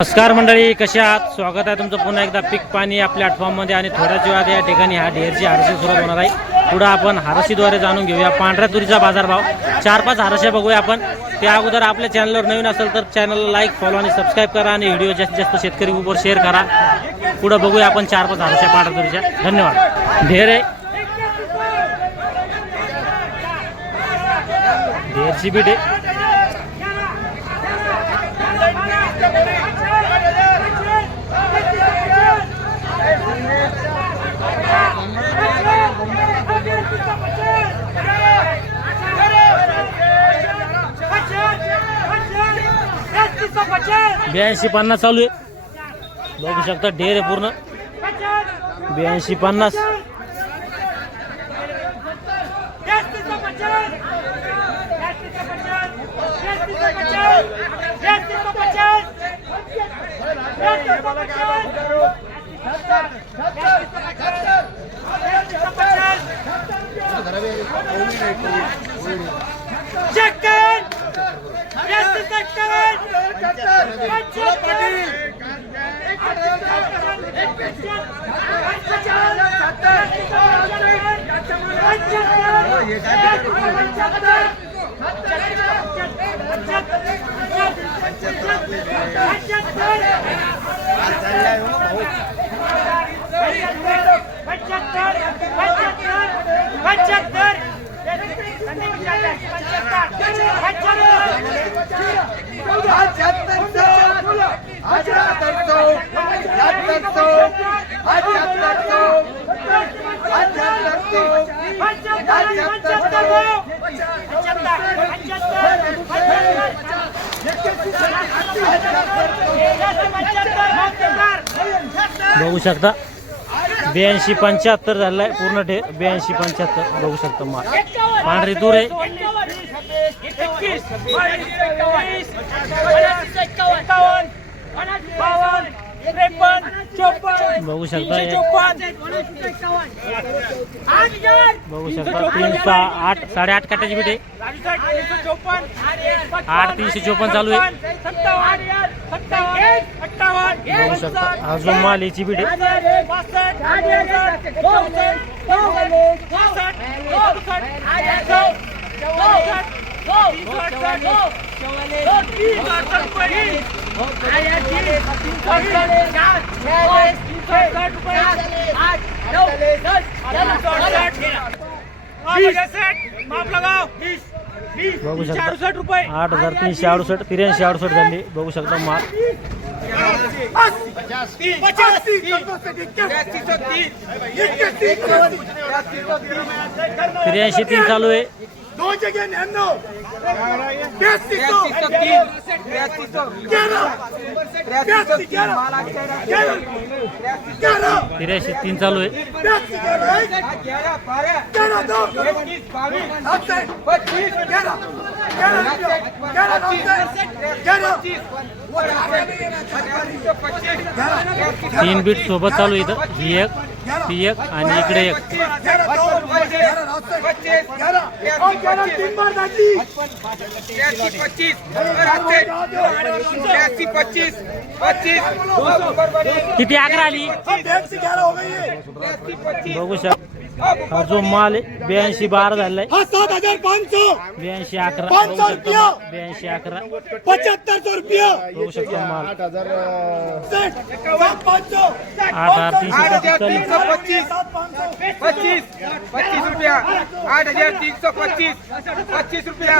नमस्कार मंडळी, कसे आहात? स्वागत आहे तुमचं पुन्हा एकदा पीक पाणी या प्लॅटफॉर्ममध्ये. आणि थोड्याच वेळात या ठिकाणी हा ढेरची हारशी सुरुवात होणार आहे. पुढे आपण हारशीद्वारे जाणून घेऊया पांढऱ्या तुरीचा बाजारभाव. 4-5 हारशे बघूया आपण. त्या अगोदर आपल्या चॅनलवर नवीन असेल तर चॅनलला लाईक, फॉलो आणि सबस्क्राईब करा आणि व्हिडिओ जास्तीत जास्त शेतकरी ग्रुपवर शेअर करा. पुढे बघूया आपण 4-5 हारशे पांढऱ्या तुरीच्या. धन्यवाद. ढेर आहे, ढेरची बीट आहे. $82.50 चालू आहे. बघू शकता ढेर आहे पूर्ण. 82.50. बघू शकता 82.75 झालाय पूर्ण ढेर. 82.75 बघू शकता. माल पांढरी तूर आहे. बघू शकता 308 8.5 काट्याची बीट आहे. 8.354 चालू आहे. बघू शकता अजून माल याची बीट आहे. बघू शकता 8,368 8368 झाली. बघू शकता माल 83 चालू आहे. $83 चालू आहे. तीन बीट सोबत चालू आहे. इथं ही एक, ती एक आणि इकडे एक. 25 किती 11 आली. बघू शकता हा जो माल आहे 82.12 झालाय. 82 11 82 11 75 रुपये. बघू शकता माल 8,325 रुपया. 8,325 25 रुपया.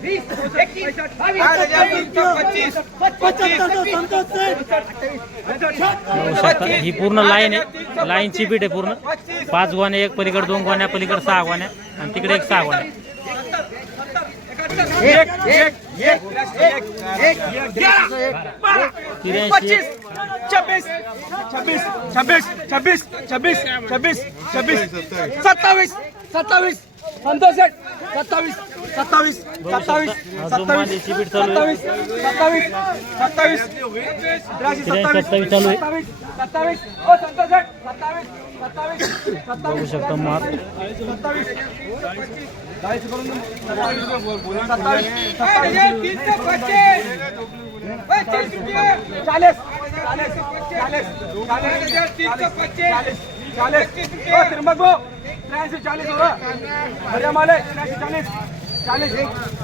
8,325 ही पूर्ण लाईन आहे. लाईनची बीट आहे पूर्ण. 5 गोण्या, एक पलीकडे 2 गोण्या, पलीकडे 6 गोण्या आणि तिकडे एक 6 गोण्या. 27 27 27 27 27 बीट चालू आहे. 27 27 चालू आहे. बघू शकता माल 27 25 रुपये 40 40 40 40 40 त्रिंबक भाऊ 83 40 हो बढ़िया माल है 40 40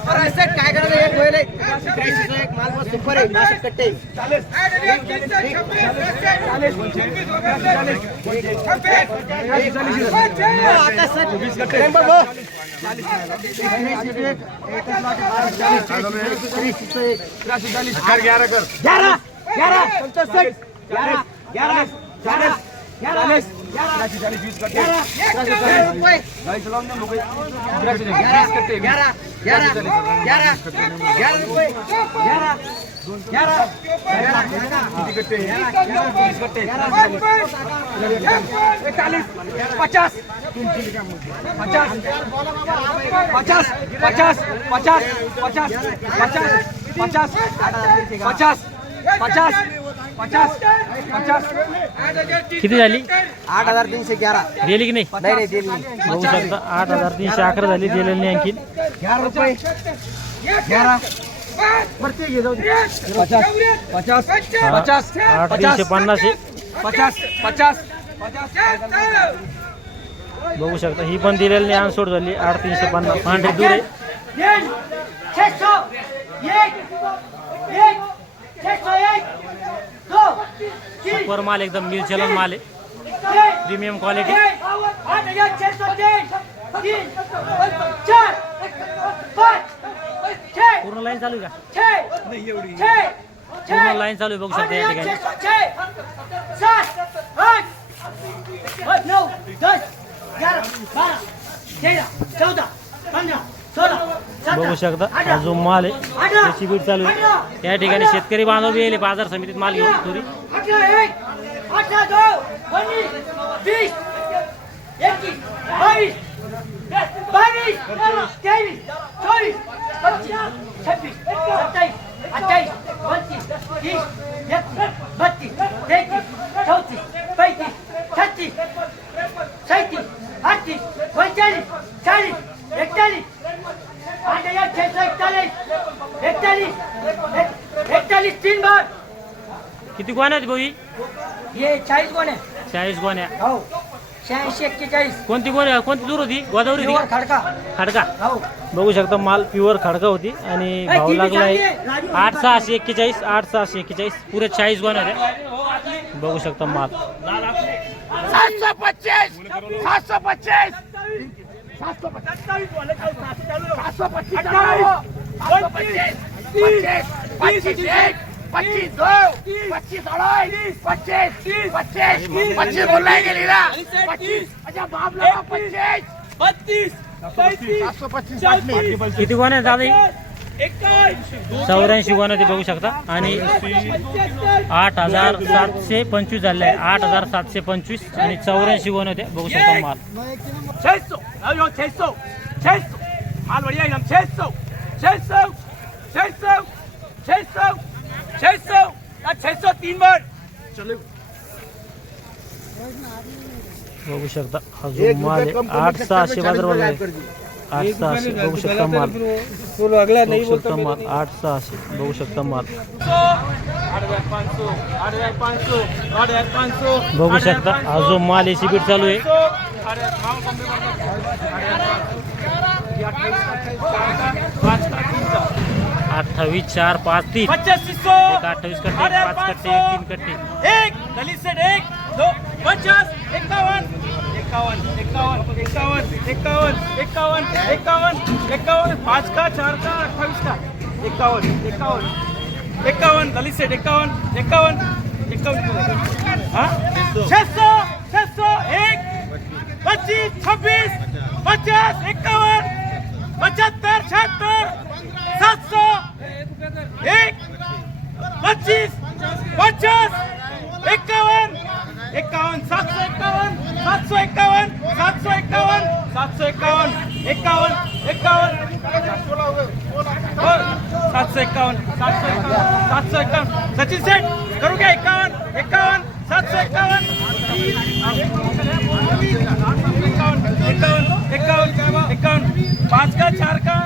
और ऐसे काय करायला एक होईल एक माल मस्त सुपर आहे नाशिक कट्टे 40 आता सर 20 कट्टे त्रिंबक भाऊ किती झाली 8311 दिली की नाही नाही दिली नाही बघू शकता 8311 झाली दिलेली नाही आणखी 11 रुपये 11 वरती घे जाऊ दे 50 8350 आहे 50 बघू शकता ही पण दिलेली नाही अनसोड झाली 8350 पांढरी दूर आहे सुपर माल एकदम मिरचेलन माल आहे प्रीमियम क्वालिटी पूर्ण लाईन चालू आहे का पूर्ण लाईन चालू आहे बघू शकता या ठिकाणी बघू शकता हा जो माल आहे त्याची बीट चालू आहे या ठिकाणी शेतकरी बांधव बी येईल बाजार समितीत माल घेऊन तुरी 41 तीन बार किती गोण्या आहेत भाऊ ही? ये 40 कोण आहे 40 गोण्या हो 86 41 कोणती गोण्या कोणती दूर होती गोदावरी प्युअर होती खडका खडका हो बघू शकता माल प्युअर खडका होती आणि भाव लागलाय 8641 8641 पुरे 40 गोण्या होत्या बघू शकता माल 725 725 किती गोण्या झाली 84 गोण्या ते बघू शकता आणि 8725 झाले 8725 आणि 84 गोण्या होत्या बघू शकता माल 600 अयो 600 माल बढ़िया एकदम 600 तीन बार बघू शकता हा जो माल आहे 8600 बाजार भाव आहे 8600 बघू शकता माल बघू शकता माल 8600 बघू शकता माल बघू शकता हा जो माल एसी बीट चालू आहे 28 4 5 3 28 कट्टे 5 कट्टे 3 कट्टे एक दलित सेट 1 2 50 51 5 का 4 का 28 का 51 दलित सेट 51 हाँ 600 1 25 26 50 51 75 76 700 1 25 50 51 751 751 सचिन सेठ करू क्या 51 751 5 का 4 का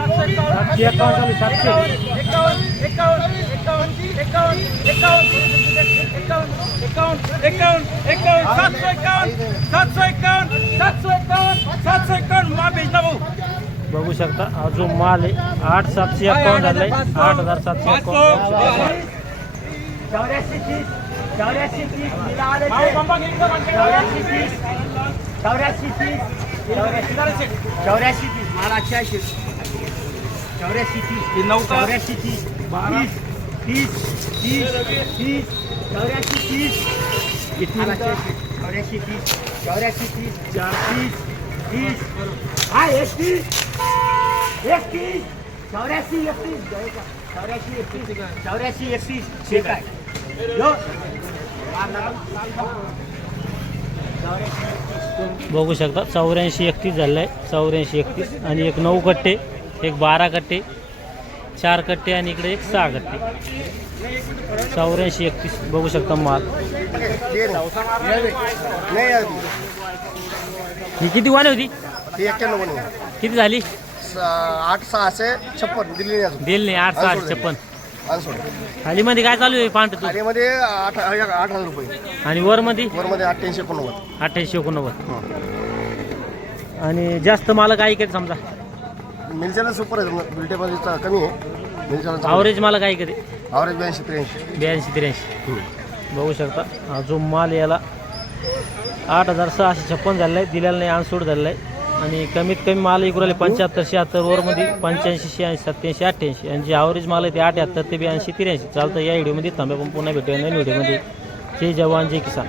751 751 बघू शकता हा जो माल आहे 8,751 झालाय 8,751. 84 बघू शकता 84-31 झालंय 84-31 आणि एक 9 कट्टे एक 12 कट्टे 4 कट्टे आणि इकडे एक 6 कट्टे 84-31 बघू शकता माल. ही किती वाणी होती 91 किती झाली 8,656 दिली नाही अजून. दिल नाही 8,656. अनसोड खालीमध्ये काय चालू आहे पांढर तू थालीमध्ये 8,000 रुपये आणि वरमध्ये वरमध्ये 88,89. 88,89 आणि जास्त माल काय कधी समजा मिलच्याला सुपर आहे बिल्टेमध्ये कमी आहे मिलच्याला ॲव्हरेज माल काय कधी ॲव्हरेज 82-83. 82-83 बघू शकता हा जो माल याला 8,656 झालेला आहे दिलेला नाही अनसोड झालेला आहे आणि कमीत कमी माल इकडे 75-76 वरमध्ये 85-86-87-88 आणि जे ॲव्हरेज माल आहे ते 78 ते 82-83 चालतं. या व्हिडिओमध्ये थांबा पण पुन्हा भेटूया नवीन व्हिडिओमध्ये. जय जवान जय किसान.